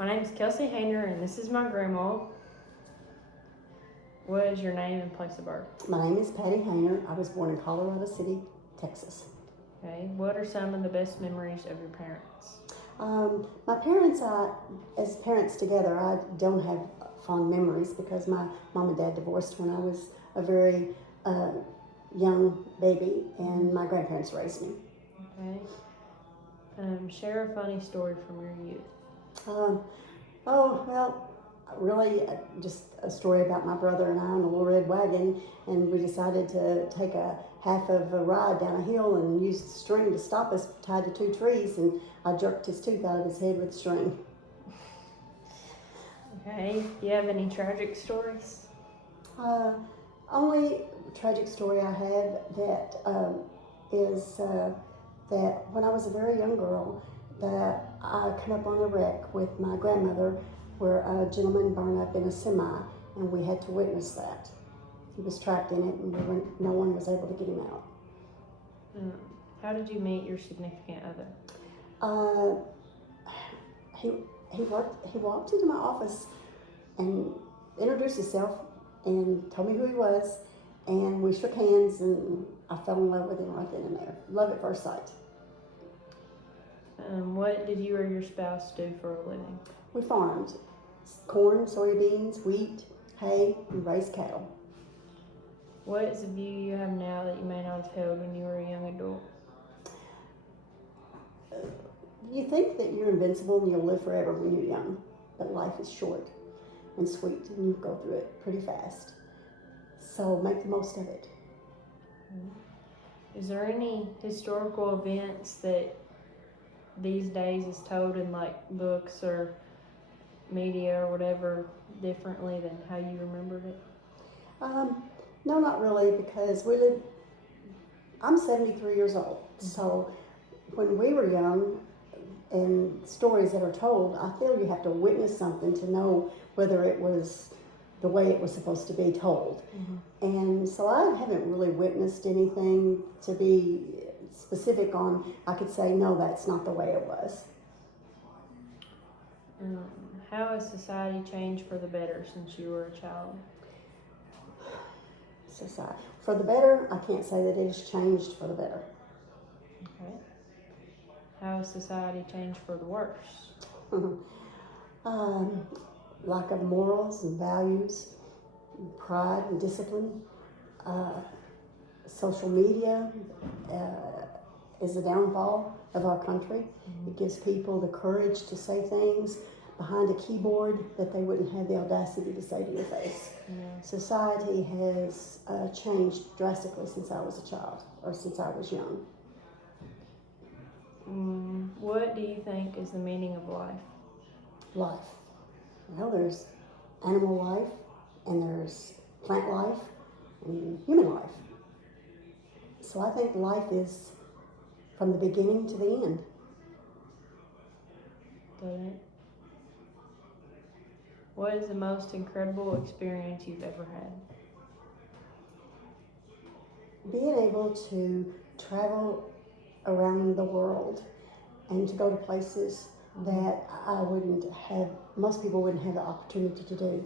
My name is Kelsey Hayner, and this is my grandma. What is your name and place of birth? My name is Patty Hayner. I was born in Colorado City, Texas. Okay. What are some of the best memories of your parents? My parents, as parents together, I don't have fond memories because my mom and dad divorced when I was a very young baby, and my grandparents raised me. Okay. Share a funny story from your youth. Really just a story about my brother and I on a little red wagon, and we decided to take a half of a ride down a hill and used string to stop us tied to two trees, and I jerked his tooth out of his head with string. Okay. Do you have any tragic stories? Only tragic story I have that is that when I was a very young girl, that I come up on a wreck with my grandmother where a gentleman burned up in a semi, and we had to witness that. He was trapped in it, and no one was able to get him out. How did you meet your significant other? He walked into my office and introduced himself and told me who he was, and we shook hands, and I fell in love with him right then and there. Love at first sight. What did you or your spouse do for a living? We farmed corn, soybeans, wheat, hay, and raised cattle. What is a view you have now that you may not have held when you were a young adult? You think that you're invincible and you'll live forever when you're young, but life is short and sweet, and you go through it pretty fast. So make the most of it. Is there any historical events that these days is told in like books or media or whatever differently than how you remembered it? No, not really, because I'm 73 years old, so when we were young and stories that are told, I feel you have to witness something to know whether it was the way it was supposed to be told. And so I haven't really witnessed anything to be specific on. I could say, no, that's not the way it was. How has society changed for the better since you were a child? Society. For the better, I can't say that it has changed for the better. Okay. How has society changed for the worse? Lack of morals and values, pride and discipline. Social media is the downfall of our country. It gives people the courage to say things behind a keyboard that they wouldn't have the audacity to say to your face. Society has changed drastically since I was a child, or since I was young. What do you think is the meaning of life? Life. Well, there's animal life, and there's plant life, and human life. So I think life is from the beginning to the end. Brilliant. What is the most incredible experience you've ever had? Being able to travel around the world and to go to places that most people wouldn't have the opportunity to do.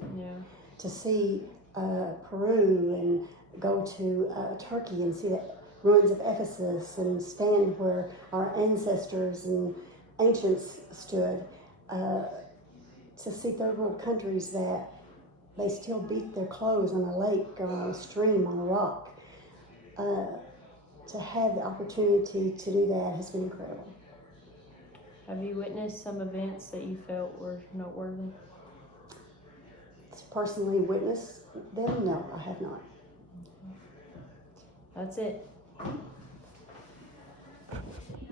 To see Peru and go to Turkey and see the ruins of Ephesus and stand where our ancestors and ancients stood. To see third world countries that they still beat their clothes on a lake or on a stream, on a rock. To have the opportunity to do that has been incredible. Have you witnessed some events that you felt were noteworthy? To personally witness them? No, I have not. That's it.